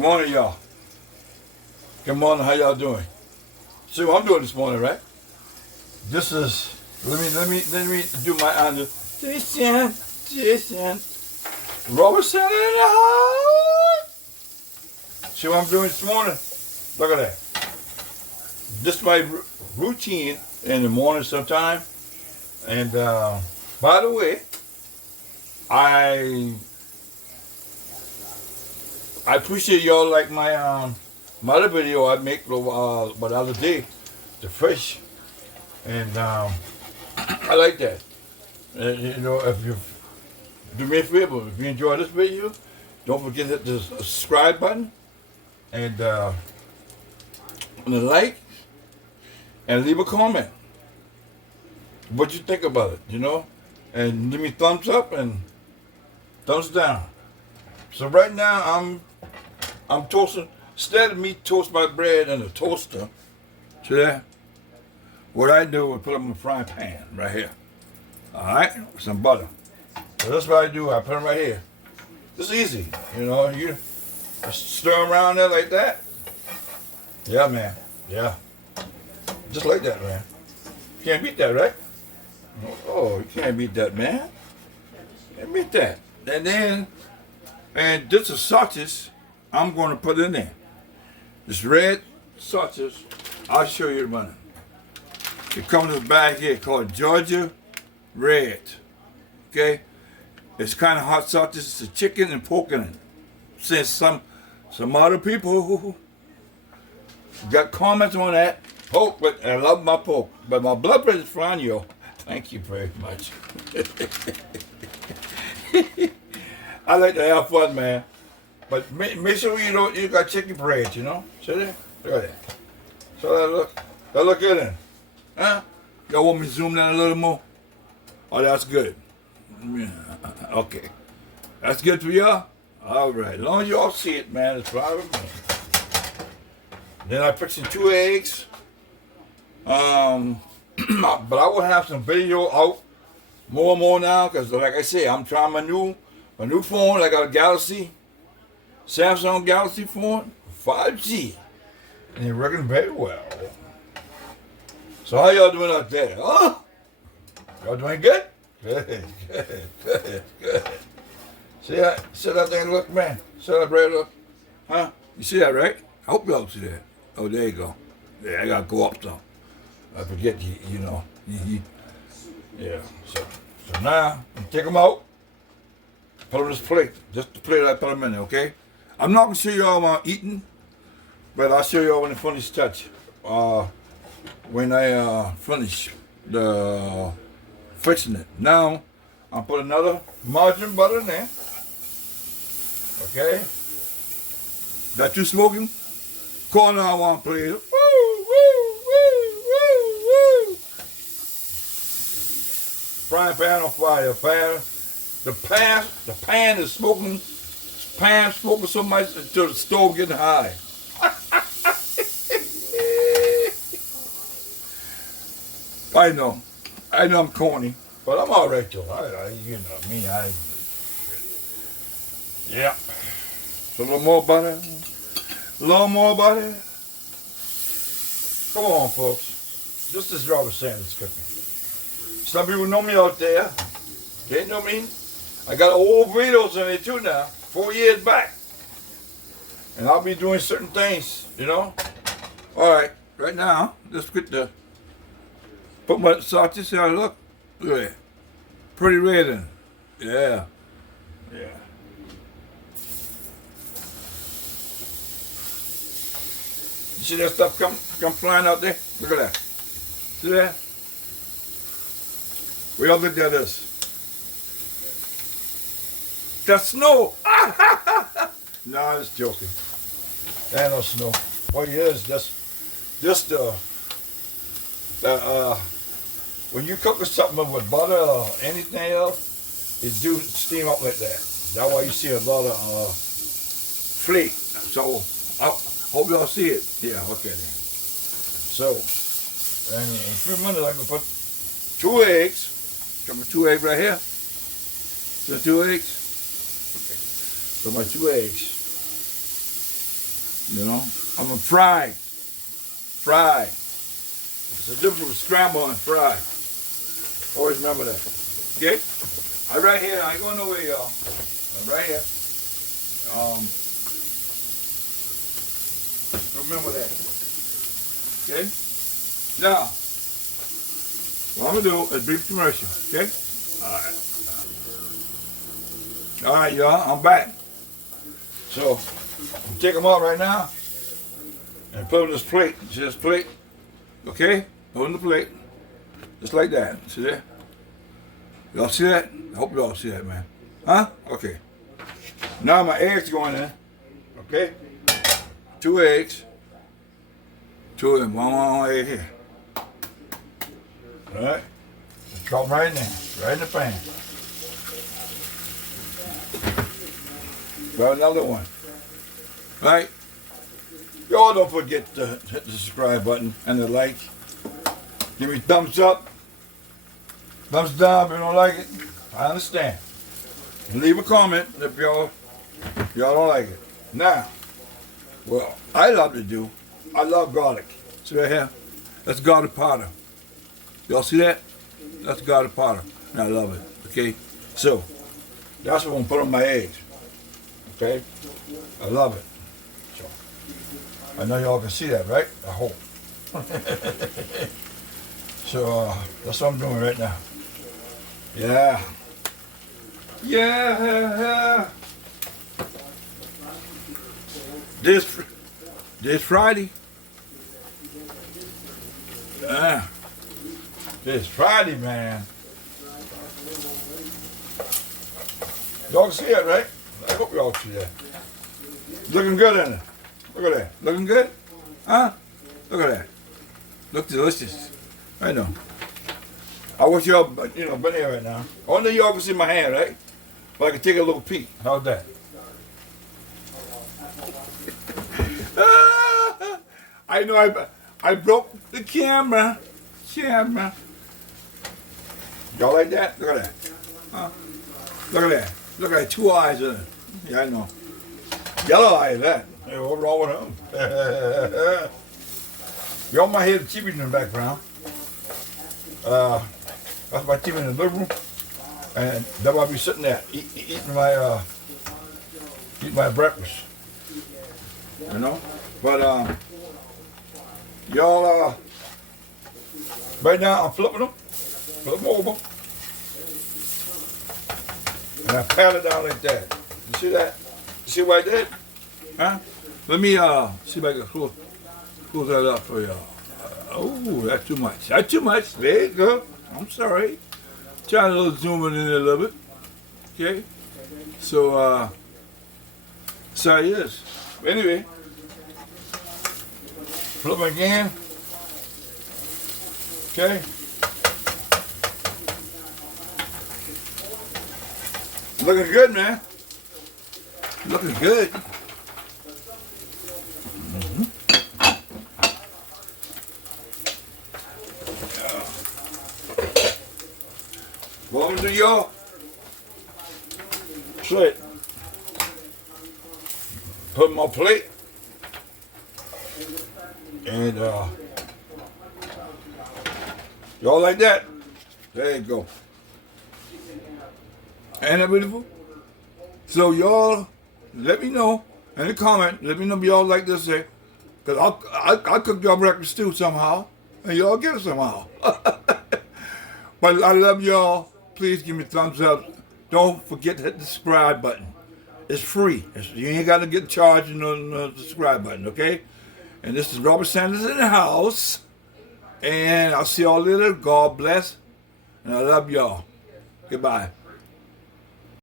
Morning, y'all. Good morning. How y'all doing? See what I'm doing this morning, right? This is. Let me do my honor. Jason. Robertson in the house. See what I'm doing this morning? Look at that. This is my routine in the morning sometime. And by the way, I appreciate y'all like my other video I make the other day, the fish, and I like that. And, you know, if you do me a favor, if you enjoy this video, don't forget to hit the subscribe button and the like, and leave a comment. What you think about it, you know, and give me thumbs up and thumbs down. So right now I'm toasting. Instead of me toast my bread in a toaster, see that? What I do is put them in a frying pan right here. All right, with some butter. So that's what I do. I put them right here. It's easy, you know. You just stir them around there like that. Yeah, man. Yeah, just like that, man. Can't beat that, right? Oh, you can't beat that, man. Can't beat that. And this is sausage I'm going to put in there. This red sausage, I'll show you the money. It comes in a bag here called Georgia Red. Okay? It's kind of hot sausage. It's a chicken and pork in it. Since some other people got comments on that, pork, but I love my pork. But my blood pressure is fine, yo. Thank you very much. I like to have fun, man. But make sure you got chicken bread, you know? See that? Look at that. So that look good in. Huh? Y'all want me to zoom that a little more? Oh, that's good. Yeah. Okay. That's good for y'all? All right. As long as y'all see it, man, it's fine with me. Then I put some 2 eggs. But I will have some video out more and more now because, like I say, I'm trying my new phone. I got a Galaxy, Samsung Galaxy phone, 5G, and it's working very well. So how y'all doing out there? Huh? Y'all doing good? Good. See that thing look, man? See that bread look? Huh? You see that, right? I hope y'all see that. Oh, there you go. Yeah, I gotta go up some. I forget, you know. Yeah. So now, you take them out. Put on this plate. Just the plate I put them in there, okay? I'm not going to show you all my eating, but I'll show you all when I finish touch. When I finish the fixing it. Now, I'll put another margarine butter in there. Okay? Got you smoking? Corn I want, please. Frying pan on fire. The pan is smoking. Pan smoking so much until the stove getting high. I know I'm corny, but I'm all right though. You know me. Yeah. So a little more butter. Come on, folks. This is Robert Sanders cooking. Some people know me out there. They know me. I got old videos on it too now, 4 years back. And I'll be doing certain things, you know. All right now, let's put my sausage here. Look at that. Pretty red in. Yeah. You see that stuff come flying out there? Look at that. See that? We all think that is. That's snow. No, I'm just joking. There ain't no snow. What it is, just when you cook something with butter or anything else, it do steam up like that. That's why you see a lot of flake. So I hope y'all see it. Yeah, okay then. So, and in a few minutes I'm gonna put 2 eggs. Got my 2 eggs right here. So 2 eggs. Okay. So my 2 eggs. You know, I'm a fried. Fried. It's a difference with scramble and fried. Always remember that. Okay? I'm right here. I ain't going nowhere, y'all. I'm right here. Remember that. Okay? Now, what I'm going to do is brief commercial. Okay? Alright. Alright, y'all. I'm back. So, I'm take them out right now and put them in this plate. See this plate? Okay? Put them in the plate. Just like that. See that? Y'all see that? I hope y'all see that, man. Huh? Okay. Now my eggs going in. Okay? 2 eggs. 2 of them. One egg here. Alright? Drop them right in there. Right in the pan. Grab another one. Right? Y'all don't forget to hit the subscribe button and the like. Give me thumbs up. Thumbs down if you don't like it. I understand. And leave a comment if y'all don't like it. Now, well, I love to do, I love garlic. See right here? That's garlic powder. Y'all see that? That's garlic powder. And I love it. Okay? So, that's what I'm gonna put on my eggs. Okay? I love it. So, I know y'all can see that, right? I hope. So, that's what I'm doing right now. Yeah. Yeah. This Friday. This Friday, man. Y'all can see it, right? I hope y'all see that. Looking good in it. Look at that. Looking good? Huh? Look at that. Look delicious. I know. I wish y'all, been here right now. Only y'all can see my hand, right? But I can take a little peek. How's that? I know I broke the camera. Y'all like that? Look at that. Huh? Look at that. Look at that. 2 eyes in it. Yeah, I know. Yellow eye, that. Hey, what's wrong with him? Y'all might hear the TV in the background. That's my TV in the living room. And that's why I be sitting there eating my breakfast. You know? But y'all right now I'm flipping them. Flip them over. And I pat it down like that. You see that? You see what I did? Huh? Let me see if I can close that up for y'all. Oh, that's too much. That's too much. There you go. I'm sorry. Trying to zoom it in a little bit. Okay? So, sorry, yes. Anyway, flip it again. Okay? Looking good, man. Looking good. What I'm gonna do, y'all? Slit. Put them on plate. And y'all like that? There you go. Ain't that beautiful? So y'all, let me know in the comment. Let me know if y'all like this here. Cause I'll cook y'all breakfast too somehow, and y'all get it somehow. But I love y'all. Please give me a thumbs up. Don't forget to hit the subscribe button. It's free. You ain't got to get charged on the subscribe button, okay? And this is Robert Sanders in the house. And I'll see y'all later. God bless. And I love y'all. Goodbye.